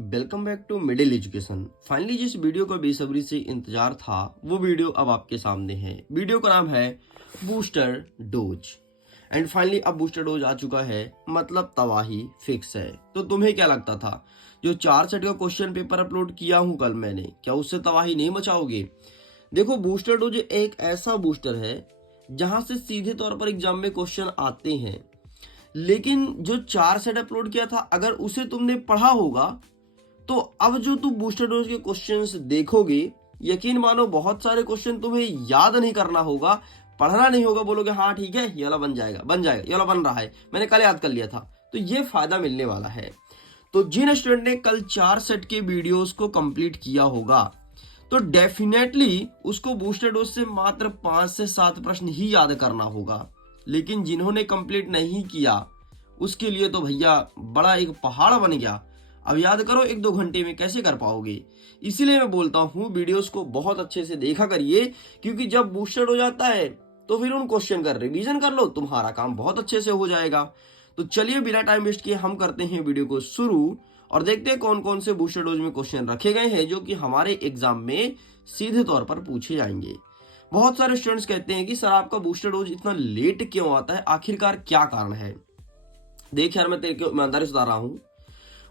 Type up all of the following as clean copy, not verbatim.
Welcome back to middle education. Finally जिस video का बेसब्री से इंतजार था वो वीडियो अब आपके सामने है। वीडियो का नाम है बूस्टर डोज एंड फाइनली अब बूस्टर डोज आ चुका है, मतलब तबाही फिक्स है। तो तुम्हें क्या लगता था जो 4 सेट का क्वेश्चन पेपर अपलोड किया हूं कल मैंने, क्या उससे तबाही नहीं मचाओगे? देखो, बूस्टर डोज एक ऐसा बूस्टर है जहां से सीधे तौर पर एग्जाम में क्वेश्चन आते हैं, लेकिन जो 4 सेट अपलोड किया था अगर उसे तुमने पढ़ा होगा तो अब जो तुम बूस्टर डोज के क्वेश्चंस देखोगे, यकीन मानो बहुत सारे क्वेश्चन तुम्हें याद नहीं करना होगा, पढ़ना नहीं होगा, बोलोगे हाँ ठीक है ये वाला बन जाएगा ये वाला बन रहा है, मैंने कल याद कर लिया था। तो ये फायदा मिलने वाला है। तो जिन स्टूडेंट ने कल 4 सेट के वीडियोस को कंप्लीट किया होगा तो डेफिनेटली उसको बूस्टर डोज से मात्र 5 से 7 प्रश्न ही याद करना होगा। लेकिन जिन्होंने कंप्लीट नहीं किया उसके लिए तो भैया बड़ा एक पहाड़ बन गया। अब याद करो 1-2 घंटे में कैसे कर पाओगे? इसीलिए मैं बोलता हूँ वीडियोस को बहुत अच्छे से देखा करिए, क्योंकि जब बूस्टर हो जाता है तो फिर उन क्वेश्चन का रिवीजन कर लो, तुम्हारा काम बहुत अच्छे से हो जाएगा। तो चलिए बिना टाइम वेस्ट किए हम करते हैं वीडियो को शुरू और देखते हैं कौन कौन से बूस्टर डोज में क्वेश्चन रखे गए हैं जो कि हमारे एग्जाम में सीधे तौर पर पूछे जाएंगे। बहुत सारे स्टूडेंट्स कहते हैं कि सर आपका बूस्टर डोज इतना लेट क्यों आता है, आखिरकार क्या कारण है? देख यार, मैं तेरे को ईमानदारी से बता रहा हूं,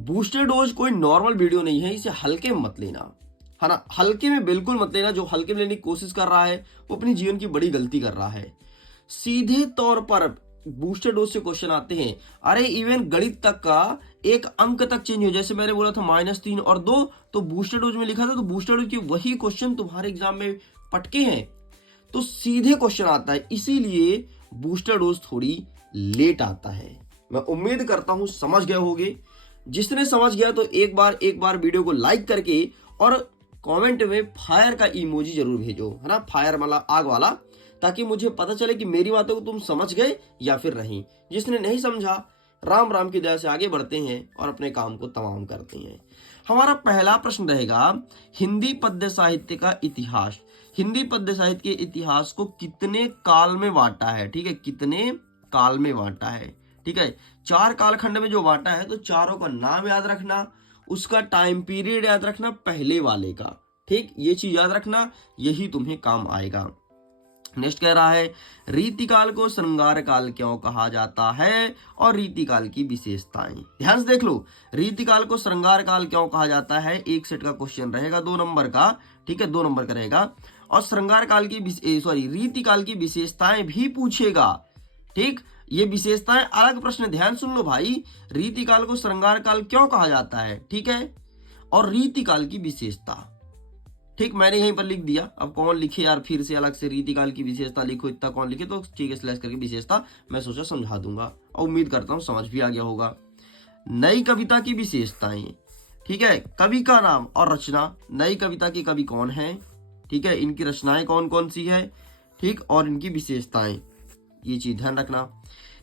बूस्टर डोज कोई नॉर्मल वीडियो नहीं है, इसे हल्के में मत लेना, है ना। हल्के में बिल्कुल मत लेना। जो हल्के में लेने की कोशिश कर रहा है वो अपनी जीवन की बड़ी गलती कर रहा है। सीधे तौर पर बूस्टर डोज से क्वेश्चन आते हैं, अरे इवन गणित तक का एक अंक तक चेंज हो, जैसे मैंने बोला था -3 और 2, तो बूस्टर डोज में लिखा था, तो बूस्टर डोज के वही क्वेश्चन तुम्हारे एग्जाम में पटके हैं। तो सीधे क्वेश्चन आता है, इसीलिए बूस्टर डोज थोड़ी लेट आता है। मैं उम्मीद करता हूं समझ गए होगे। जिसने समझ गया तो एक बार वीडियो को लाइक करके और कमेंट में फायर का इमोजी जरूर भेजो, है ना, फायर वाला, आग वाला, ताकि मुझे पता चले कि मेरी बातों को तुम समझ गए या फिर नहीं। जिसने नहीं समझा, राम राम की दया से आगे बढ़ते हैं और अपने काम को तमाम करते हैं। हमारा पहला प्रश्न रहेगा, हिंदी पद्य साहित्य का इतिहास। हिंदी पद्य साहित्य के इतिहास को कितने काल में बांटा है? ठीक है, कितने काल में बांटा है? ठीक है, 4 कालखंड में जो बांटा है, तो चारों का नाम याद रखना, उसका टाइम पीरियड याद रखना पहले वाले का। ठीक, ये चीज याद रखना, यही तुम्हें काम आएगा। नेक्स्ट कह रहा है, रीतिकाल को श्रृंगार काल क्यों कहा जाता है और रीतिकाल की विशेषताएं। ध्यान से देख लो, रीतिकाल को श्रृंगार काल क्यों कहा जाता है, एक सेट का क्वेश्चन रहेगा 2 नंबर का। ठीक है, 2 नंबर का रहेगा। और श्रृंगार काल की रीतिकाल की विशेषताएं भी पूछेगा। ठीक, ये विशेषताएं अलग प्रश्न, ध्यान सुन लो भाई। रीतिकाल को श्रृंगार काल क्यों कहा जाता है, ठीक है, और रीतिकाल की विशेषता। ठीक, मैंने यहीं पर लिख दिया। अब कौन लिखे यार, फिर से अलग से रीतिकाल की विशेषता लिखो, इतना कौन लिखे? तो ठीक है, स्लैश करके विशेषता मैं सोचा समझा दूंगा और उम्मीद करता हूं समझ भी आ गया होगा। नई कविता की विशेषताएं, ठीक है, कवि का नाम और रचना, नई कविता के कवि कौन है, ठीक है, इनकी रचनाएं कौन कौन सी है, ठीक, और इनकी विशेषताएं, ये चीज ध्यान रखना।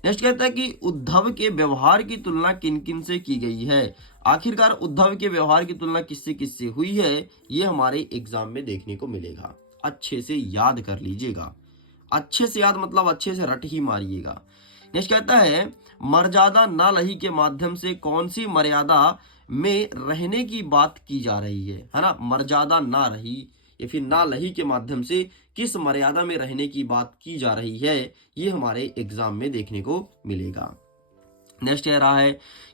नेक्स्ट कहता है कि उद्धव के व्यवहार की तुलना किन किन से की गई है। आखिरकार उद्धव के व्यवहार की तुलना किससे किससे हुई है, ये हमारे एग्जाम में देखने को मिलेगा। अच्छे से याद कर लीजिएगा, अच्छे से याद मतलब अच्छे से रट ही मारिएगा। नेक्स्ट कहता है, मर्यादा ना रही के माध्यम से कौन सी मर्यादा में रहने की बात की जा रही है ना। मर्यादा ना रही या फिर ना लही के माध्यम से किस मर्यादा में रहने की बात की जा रही है, ये हमारे एग्जाम में देखने को मिलेगा। नेक्स्ट कह रहा है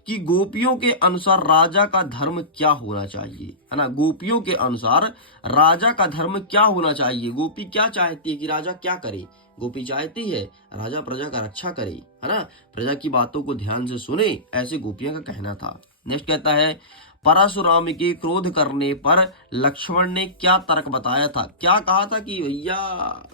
कि गोपियों के अनुसार राजा का धर्म क्या होना चाहिए, है ना। गोपियों के अनुसार राजा का धर्म क्या होना चाहिए? गोपी क्या चाहती है कि राजा क्या करे? गोपी चाहती है राजा प्रजा का रक्षा करे, है ना, प्रजा की बातों को ध्यान से सुने, ऐसे गोपियों का कहना था। नेक्स्ट कहता है, परशुराम के क्रोध करने पर लक्ष्मण ने क्या तर्क बताया था? क्या कहा था कि भैया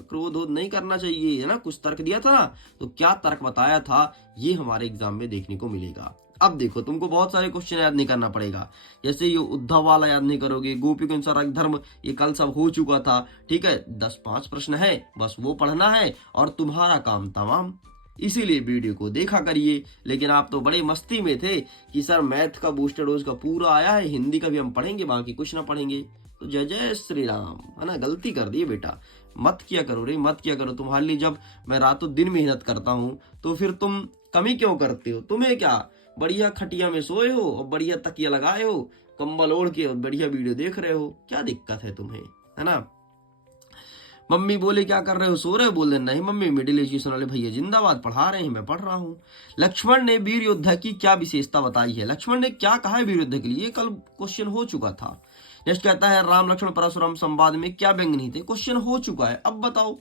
क्रोध नहीं करना चाहिए, है ना, कुछ तर्क दिया था ना, तो क्या तर्क बताया था, ये हमारे एग्जाम में देखने को मिलेगा। अब देखो, तुमको बहुत सारे क्वेश्चन याद नहीं करना पड़ेगा, जैसे ये उद्धव वाला याद नहीं करोगे, गोपी के अनुसार धर्म, ये कल सब हो चुका था। ठीक है, 10-5 प्रश्न है, बस वो पढ़ना है और तुम्हारा काम तमाम। इसीलिए वीडियो को देखा करिए। लेकिन आप तो बड़े मस्ती में थे कि सर मैथ का बूस्टर डोज का पूरा आया है, हिंदी का भी हम पढ़ेंगे, बाकी कुछ ना पढ़ेंगे। तो जय जय श्री राम, है ना, गलती कर दी बेटा, मत किया करो रे, मत किया करो। तुम्हारे लिए जब मैं रातों दिन मेहनत करता हूँ तो फिर तुम कमी क्यों करते हो? तुम्हें क्या, बढ़िया खटिया में सोए हो और बढ़िया तकिया लगाए हो, कंबल ओढ़ के और बढ़िया वीडियो देख रहे हो, क्या दिक्कत है तुम्हें, है ना। मम्मी बोले क्या कर रहे हो, सो रहे हो, बोल रहे नहीं मम्मी मिडिल एजुकेशन वाले भैया जिंदाबाद, पढ़ा रहे हैं, मैं पढ़ रहा हूँ। लक्ष्मण ने वीर योद्धा की क्या विशेषता बताई है, लक्ष्मण ने क्या कहा है वीर योद्धा के लिए, कल क्वेश्चन हो चुका था। नेक्स्ट कहता है राम लक्ष्मण परशुराम संवाद में क्या व्यंग नहीं थे, क्वेश्चन हो चुका है। अब बताओ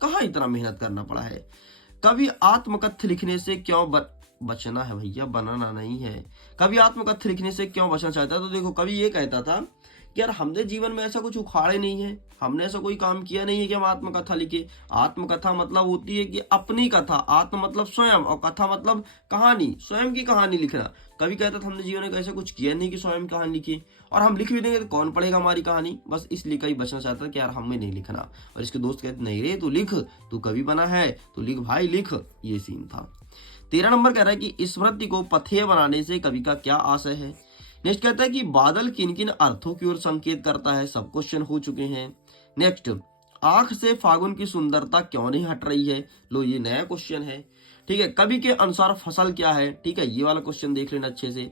कहाँ इतना मेहनत करना पड़ा है। कभी आत्मकथ्य लिखने से क्यों बचना है भैया, बनाना नहीं है। कभी आत्मकथ्य लिखने से क्यों बचना चाहता है, तो देखो कभी ये कहता था कि यार हमने जीवन में ऐसा कुछ उखाड़े नहीं है, हमने ऐसा कोई काम किया नहीं है कि हम आत्मकथा लिखे। आत्मकथा मतलब होती है कि अपनी कथा, आत्म मतलब स्वयं और कथा मतलब कहानी, स्वयं की कहानी लिखना। कभी कहता था हमने जीवन में ऐसा कुछ किया नहीं कि स्वयं कहानी लिखी, और हम लिख भी देंगे तो कौन पढ़ेगा हमारी कहानी, बस इसलिए कहीं बचना चाहता कि यार हमें नहीं लिखना। और इसके दोस्त कहते नहीं रे तू लिख, तू कवि बना है, तू लिख भाई लिख, ये सीन था। 13 नंबर कह रहा है कि स्मृति को पथेय बनाने से कवि का क्या आशय है। नेक्स्ट कहता है कि बादल किन किन अर्थों की ओर संकेत करता है, सब क्वेश्चन हो चुके हैं। नेक्स्ट आंख से फागुन की सुंदरता क्यों नहीं हट रही है, लो ये नया क्वेश्चन है। ठीक है, कवि के अनुसार फसल क्या है, ठीक है ये वाला क्वेश्चन देख लेना अच्छे से।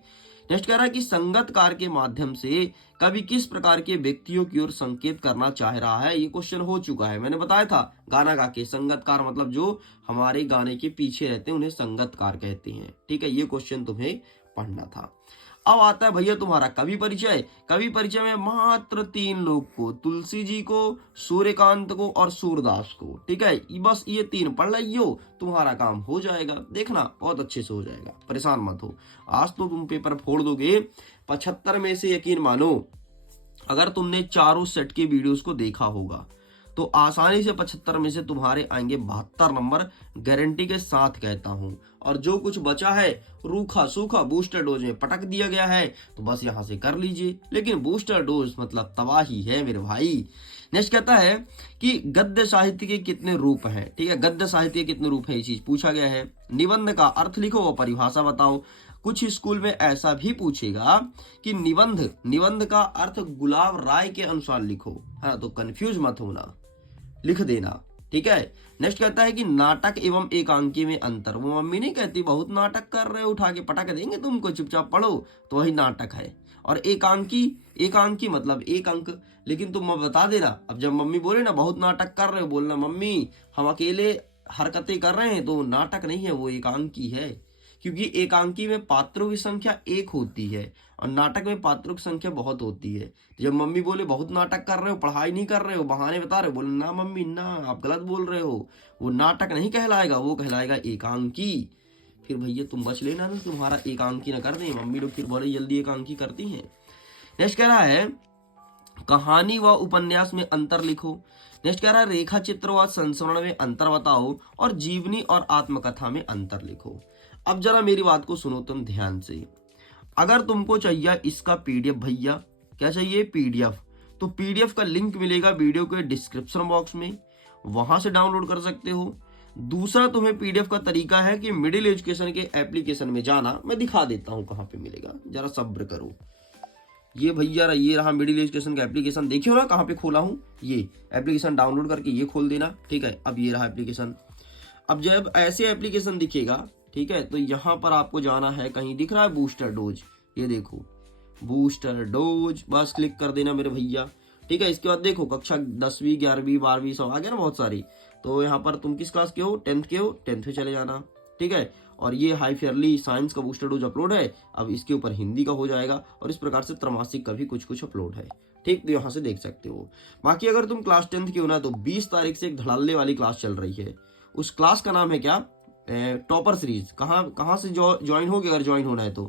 नेक्स्ट कह रहा है कि संगतकार के माध्यम से कवि किस प्रकार के व्यक्तियों की ओर संकेत करना चाह रहा है, ये क्वेश्चन हो चुका है। मैंने बताया था गाना गा के संगतकार मतलब जो हमारे गाने के पीछे रहते हैं उन्हें संगतकार कहते हैं। ठीक है, ये क्वेश्चन तुम्हें पढ़ना था। अब आता है भैया तुम्हारा कवि परिचय। कवि परिचय में मात्र 3 लोग को, तुलसी जी को, सूर्यकांत को और सूरदास को। ठीक है, बस ये 3 पढ़ लियो, तुम्हारा काम हो जाएगा। देखना बहुत अच्छे से हो जाएगा, परेशान मत हो। आज तो तुम पेपर फोड़ दोगे। 75 में से यकीन मानो अगर तुमने चारों सेट के वीडियोस को देखा होगा तो आसानी से 75 में से तुम्हारे आएंगे 72 नंबर, गारंटी के साथ कहता हूं। और जो कुछ बचा है रूखा सूखा बूस्टर डोज में पटक दिया गया है तो बस यहां से कर लीजिए, लेकिन बूस्टर डोज मतलब तबाही है मेरे भाई। नेक्स्ट कहता है कि गद्य साहित्य के कितने रूप हैं। ठीक है, गद्य साहित्य के कितने रूप है, ये चीज पूछा गया है। निबंध का अर्थ लिखो व परिभाषा बताओ। कुछ स्कूल में ऐसा भी पूछेगा कि निबंध का अर्थ गुलाब राय के अनुसार लिखो, है तो कंफ्यूज मत होना, लिख देना। ठीक है, नेक्स्ट कहता है कि नाटक एवं एकांकी में अंतर। वो मम्मी नहीं कहती बहुत नाटक कर रहे हो, उठा के पटक देंगे तुमको, चुपचाप पढ़ो, तो वही नाटक है। और एकांकी मतलब 1 अंक। लेकिन तुम बता देना, अब जब मम्मी बोले ना बहुत नाटक कर रहे हो, बोलना मम्मी हम अकेले हरकतें कर रहे हैं, तो नाटक नहीं है वो एकांकी है। क्योंकि एकांकी में पात्रों की संख्या 1 होती है और नाटक में पात्रों की संख्या बहुत होती है। जब मम्मी बोले बहुत नाटक कर रहे हो, पढ़ाई नहीं कर रहे हो, बहाने बता रहे हो, बोले ना मम्मी ना आप गलत बोल रहे हो, वो नाटक नहीं कहलाएगा, वो कहलाएगा एकांकी। फिर भैया तुम बच लेना ना, तुम्हारा एकांकी ना कर दें, मम्मी लोग फिर बड़ी जल्दी एकांकी करती हैं। नेक्स्ट कह रहा है कहानी व उपन्यास में अंतर लिखो। नेक्स्ट कह रहा है रेखा चित्र व संस्मरण में अंतर बताओ और जीवनी और आत्मकथा में अंतर लिखो। अब जरा मेरी बात को सुनो तुम ध्यान से। अगर तुमको चाहिए इसका पीडीएफ, भैया क्या चाहिए पीडीएफ, तो पीडीएफ का लिंक मिलेगा वीडियो के डिस्क्रिप्शन बॉक्स में, वहां से डाउनलोड कर सकते हो। दूसरा तुम्हें पीडीएफ का तरीका है कि मिडिल एजुकेशन के एप्लीकेशन में जाना, मैं दिखा देता हूं कहां पे मिलेगा, जरा सब्र करो। ये भैया ये रहा मिडिल एजुकेशन का एप्लीकेशन, देखियो ना कहां पे खोला हूं, ये एप्लीकेशन डाउनलोड करके ये खोल देना। ठीक है, अब ये रहा एप्लीकेशन। अब जब ऐसे एप्लीकेशन दिखेगा, ठीक है, तो यहां पर आपको जाना है, कहीं दिख रहा है बूस्टर डोज, ये देखो बूस्टर डोज, बस क्लिक कर देना मेरे भैया। ठीक है, इसके बाद देखो कक्षा 10वीं 11वीं 12वीं सब आ गया ना बहुत सारी। तो यहाँ पर तुम किस क्लास के हो, 10th के हो, 10th में चले जाना। ठीक है, और ये हाई फेयरली साइंस का बूस्टर डोज अपलोड है, अब इसके ऊपर हिंदी का हो जाएगा और इस प्रकार से त्रैमासिक का भी कुछ अपलोड है। ठीक, तो यहाँ से देख सकते हो। बाकी अगर तुम क्लास 10th के हो ना, तो 20 तारीख से एक धड़ल्ले वाली क्लास चल रही है। उस क्लास का नाम है क्या, टॉपर सीरीज। कहाँ से ज्वाइन होगे, अगर ज्वाइन होना है तो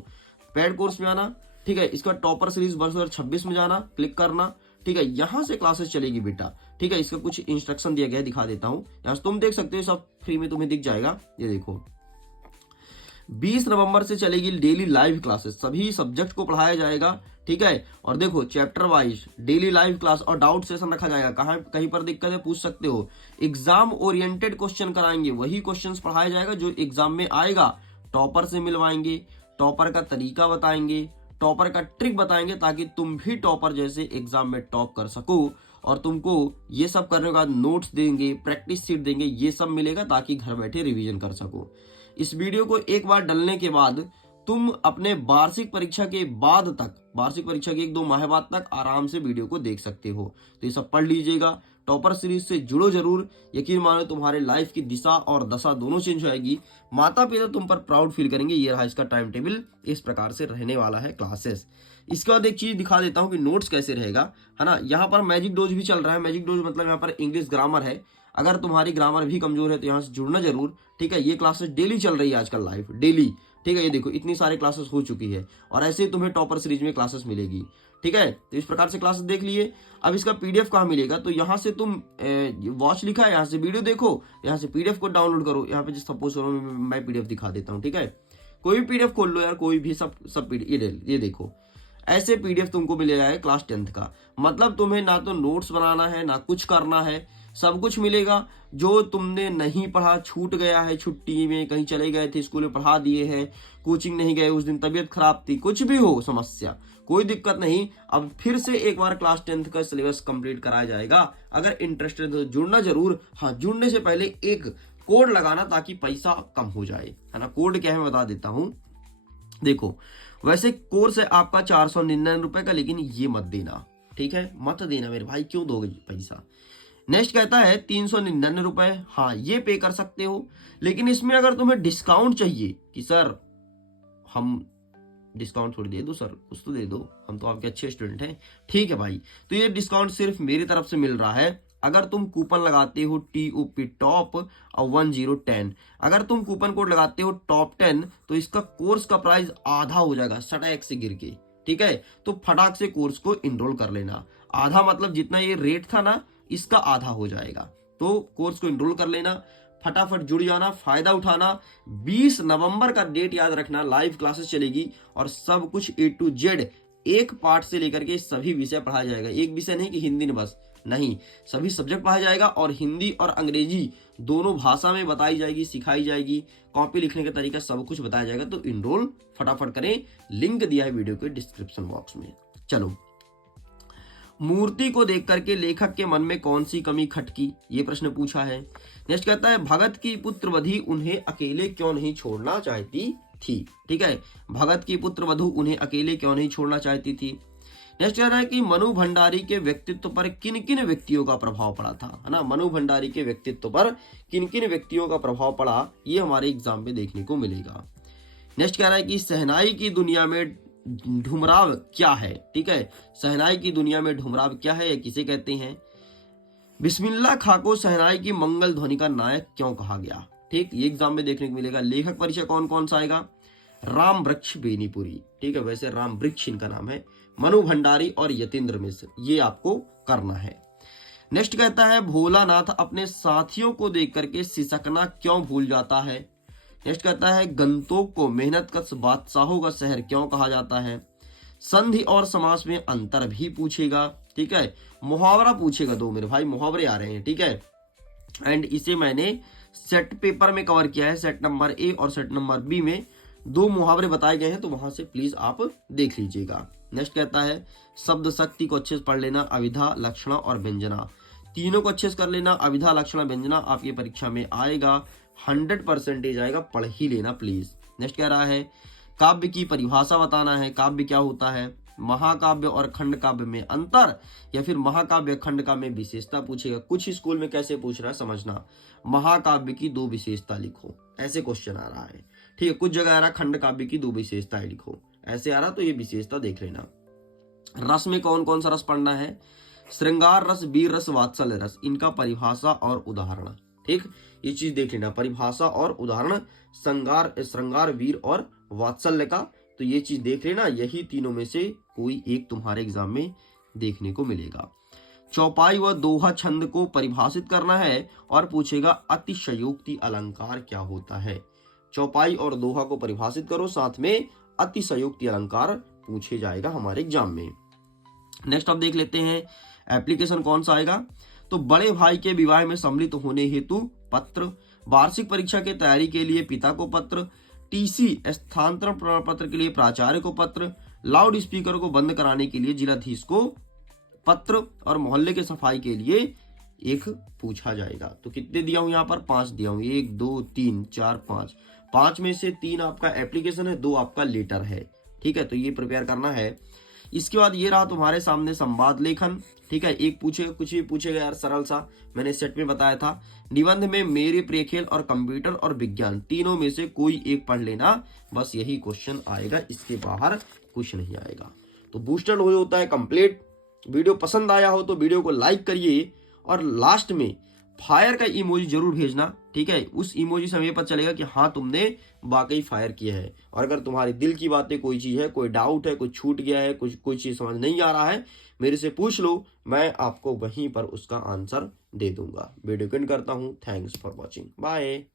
पेड कोर्स में आना। ठीक है, इसका टॉपर सीरीज 2026 में जाना, क्लिक करना। ठीक है, यहां से क्लासेस चलेगी बेटा। ठीक है, इसका कुछ इंस्ट्रक्शन दिया गया है, दिखा देता हूं, यहां से तुम देख सकते हो, सब फ्री में तुम्हें दिख जाएगा। ये देखो 20 नवंबर से चलेगी डेली लाइव क्लासेस, सभी सब्जेक्ट को पढ़ाया जाएगा। ठीक है, और देखो chapter wise daily live class और डाउट सेशन रखा जाएगा। कहीं पर दिक्कत है पूछ सकते हो। एग्जाम ओरिएंटेड क्वेश्चन कराएंगे, वही क्वेश्चंस पढ़ाया जाएगा जो एग्जाम में आएगा। टॉपर से मिलवाएंगे, टॉपर का तरीका बताएंगे, टॉपर का ट्रिक बताएंगे, ताकि तुम भी टॉपर जैसे एग्जाम में टॉप कर सको। और तुमको ये सब करने के बाद नोट्स देंगे, प्रैक्टिस सीट देंगे, ये सब मिलेगा ताकि घर बैठे रिवीजन कर सको। इस वीडियो को एक बार डलने के बाद तुम अपने वार्षिक परीक्षा के बाद तक, वार्षिक परीक्षा के 1-2 माह बाद तक आराम से वीडियो को देख सकते हो। तो ये सब पढ़ लीजिएगा। टॉपर सीरीज से जुड़ो जरूर। यकीन मानो तुम्हारे लाइफ की दिशा और दशा दोनों चेंज हो जाएगी। माता पिता तुम पर प्राउड फील करेंगे। ये रहा इसका टाइम टेबल, इस प्रकार से रहने वाला है क्लासेस। इसके बाद एक चीज दिखा देता हूँ कि नोट्स कैसे रहेगा, है ना। यहाँ पर मैजिक डोज भी चल रहा है। मैजिक डोज मतलब यहाँ पर इंग्लिश ग्रामर है। अगर तुम्हारी ग्रामर भी कमजोर है तो यहाँ से जुड़ना जरूर, ठीक है। ये क्लासेस डेली चल रही है आजकल लाइव, डेली, ठीक है। ये देखो इतनी सारी क्लासेस हो चुकी है और ऐसे ही तुम्हें टॉपर सीरीज में क्लासेस मिलेगी, ठीक है। तो इस प्रकार से क्लासेस देख लिए। अब इसका पीडीएफ कहाँ मिलेगा, तो यहाँ से तुम वॉच लिखा है, यहाँ से वीडियो देखो, यहाँ से पीडीएफ को डाउनलोड करो। यहाँ पे सपोज करो मैं पीडीएफ दिखा देता हूँ, ठीक है। कोई भी पीडीएफ खोल लो यार, कोई भी, सब पीडीएफ, ये देखो ऐसे पीडीएफ तुमको मिलेगा है क्लास 10th का। मतलब तुम्हें ना तो नोट्स बनाना है ना कुछ करना है, सब कुछ मिलेगा। जो तुमने नहीं पढ़ा, छूट गया है, छुट्टी में कहीं चले गए थे, स्कूल में पढ़ा दिए हैं, कोचिंग नहीं गए, उस दिन तबीयत खराब थी, कुछ भी हो समस्या, कोई दिक्कत नहीं। अब फिर से एक बार क्लास 10th का सिलेबस कंप्लीट कराया जाएगा। अगर इंटरेस्टेड तो जुड़ना जरूर। हाँ, जुड़ने से पहले एक कोड लगाना ताकि पैसा कम हो जाए, है ना। कोड क्या है मैं बता देता हूँ। देखो वैसे कोर्स है आपका 499 रुपए का, लेकिन ये मत देना, ठीक है, मत देना मेरे भाई, क्यों दोगे पैसा। नेक्स्ट कहता है 399 रुपए, हाँ ये पे कर सकते हो। लेकिन इसमें अगर तुम्हें डिस्काउंट चाहिए कि सर हम डिस्काउंट थोड़ी दे दो सर, कुछ तो दे दो, हम तो आपके अच्छे स्टूडेंट हैं, ठीक है भाई। तो ये डिस्काउंट सिर्फ मेरी तरफ से मिल रहा है। अगर तुम कूपन लगाते हो TOP टॉप और 1010, अगर तुम कूपन कोड लगाते हो टॉप 10, तो इसका कोर्स का प्राइस आधा हो जाएगा सटैक से गिर के, ठीक है। तो फटाक से कोर्स को इनरोल कर लेना। आधा मतलब जितना ये रेट था ना, इसका आधा हो जाएगा। तो कोर्स को इनरोल कर लेना, फटाफट जुड़ जाना, फायदा उठाना। 20 नवंबर का डेट याद रखना, लाइव क्लासेस चलेगी और सब कुछ A to Z, एक पार्ट से लेकर के सभी विषय पढ़ाया जाएगा। एक विषय नहीं कि हिंदी में बस, नहीं, सभी सब्जेक्ट पढ़ाया जाएगा और हिंदी और अंग्रेजी दोनों भाषा में बताई जाएगी, सिखाई जाएगी। कॉपी लिखने का तरीका सब कुछ बताया जाएगा। तो इनरोल फटाफट करें, लिंक दिया है वीडियो के डिस्क्रिप्शन बॉक्स में। चलो, मूर्ति को देख करके लेखक के मन में कौन सी कमी खटकी, ये प्रश्न पूछा है। नेक्स्ट कहता है भगत की पुत्रवधू उन्हें अकेले क्यों नहीं छोड़ना चाहती थी, ठीक है। भगत की पुत्रवधू उन्हें अकेले क्यों नहीं छोड़ना चाहती थी। नेक्स्ट कह रहा है कि मनु भंडारी के व्यक्तित्व पर किन किन व्यक्तियों का प्रभाव पड़ा था, है ना। मनु भंडारी के व्यक्तित्व पर किन किन व्यक्तियों का प्रभाव पड़ा, ये हमारे एग्जाम में देखने को मिलेगा। नेक्स्ट कह रहा है कि शहनाई की दुनिया में ढुमराव क्या है, ठीक है। शहनाई की दुनिया में ढुमराव क्या है, किसे कहते हैं। बिस्मिल्लाह खां को शहनाई की मंगल ध्वनि का नायक क्यों कहा गया, ठीक, ये एग्जाम में देखने को मिलेगा। लेखक परिचय कौन कौन सा आएगा, राम वृक्ष बेनीपुरी, ठीक है, वैसे राम वृक्ष इनका नाम है। मनु भंडारी और यतीन्द्र मिश्र, ये आपको करना है। नेक्स्ट कहता है भोलानाथ अपने साथियों को देख करके सिसकना क्यों भूल जाता है। नेक्स्ट कहता है गंतोक को मेहनतकश बादशाहों का शहर क्यों कहा जाता है। संधि और समास में अंतर भी पूछेगा, ठीक है। मुहावरा पूछेगा, दो मेरे भाई मुहावरे आ रहे हैं, ठीक है। एंड इसे मैंने सेट पेपर में कवर किया है, सेट नंबर A और सेट नंबर B में 2 मुहावरे बताए गए हैं, तो वहां से प्लीज आप देख लीजिएगा। नेक्स्ट कहता है शब्द शक्ति को अच्छे से पढ़ लेना, अविधा, लक्षणा और व्यंजना, तीनों को अच्छे से कर लेना। अविधा, लक्षणा, व्यंजना आपकी परीक्षा में आएगा, 100% आएगा, पढ़ ही लेना प्लीज। नेक्स्ट कह रहा है काव्य की परिभाषा बताना है, काव्य क्या होता है। महाकाव्य और खंड काव्य में अंतर, या फिर महाकाव्य खंड काव्य में विशेषता पूछेगा। कुछ स्कूल में कैसे पूछ रहा है समझना, महाकाव्य की 2 विशेषता लिखो, ऐसे क्वेश्चन आ रहा है, ठीक है। कुछ जगह आ रहा है खंड काव्य की 2 विशेषताएं लिखो, ऐसे आ रहा, तो ये विशेषता देख लेना। रस में कौन कौन सा रस पढ़ना है, श्रृंगार रस, वीर रस, वात्सल्य रस, इनका परिभाषा और उदाहरण, ठीक, ये चीज देख लेना, परिभाषा और उदाहरण, श्रृंगार, वीर और वात्सल्य का, तो ये चीज देख लेना। यही तीनों में से कोई एक तुम्हारे एग्जाम में देखने को मिलेगा। चौपाई व दोहा छंद को परिभाषित करना है और पूछेगा अतिशयोक्ति अलंकार क्या होता है। चौपाई और दोहा को परिभाषित करो, साथ में अतिशयोक्ति अलंकार पूछे जाएगा हमारे एग्जाम में। नेक्स्ट अब देख लेते हैं एप्लीकेशन कौन सा आएगा। तो बड़े भाई के विवाह में सम्मिलित होने हेतु पत्र, वार्षिक परीक्षा की तैयारी के लिए पिता को पत्र, TC स्थानांतरण प्रमाण पत्र के लिए प्राचार्य को पत्र, लाउड स्पीकर को बंद कराने के लिए जिलाधीश को पत्र और मोहल्ले के सफाई के लिए एक पूछा जाएगा। तो कितने दिया हूं यहाँ पर, 5 दिया हूं, 1 2 3 4 5, 5 में से 3 आपका एप्लीकेशन है, 2 आपका लेटर है। ठीक है, तो ये प्रिपेयर करना है। इसके बाद ये रहा तुम्हारे सामने संवाद लेखन। ठीक है, एक पूछेगा, कुछ भी पूछेगा यार, सरल सा, मैंने सेट में बताया था। निबंध में मेरे प्रिय खेल और कंप्यूटर और विज्ञान, तीनों में से कोई एक पढ़ लेना, बस यही क्वेश्चन आएगा, इसके बाहर कुछ नहीं आएगा। तो बूस्टर डोज होता है कंप्लीट। वीडियो पसंद आया हो तो वीडियो को लाइक करिए और लास्ट में फायर का इमोजी जरूर भेजना। ठीक है, उस इमोजी से हमें पता चलेगा कि हाँ तुमने वाकई फायर किया है। और अगर तुम्हारे दिल की बातें कोई चीज है, कोई डाउट है, कुछ छूट गया है, कुछ कोई चीज समझ नहीं आ रहा है, मेरे से पूछ लो, मैं आपको वहीं पर उसका आंसर दे दूंगा। वीडियो को एंड करता हूँ। Thanks for watching, bye.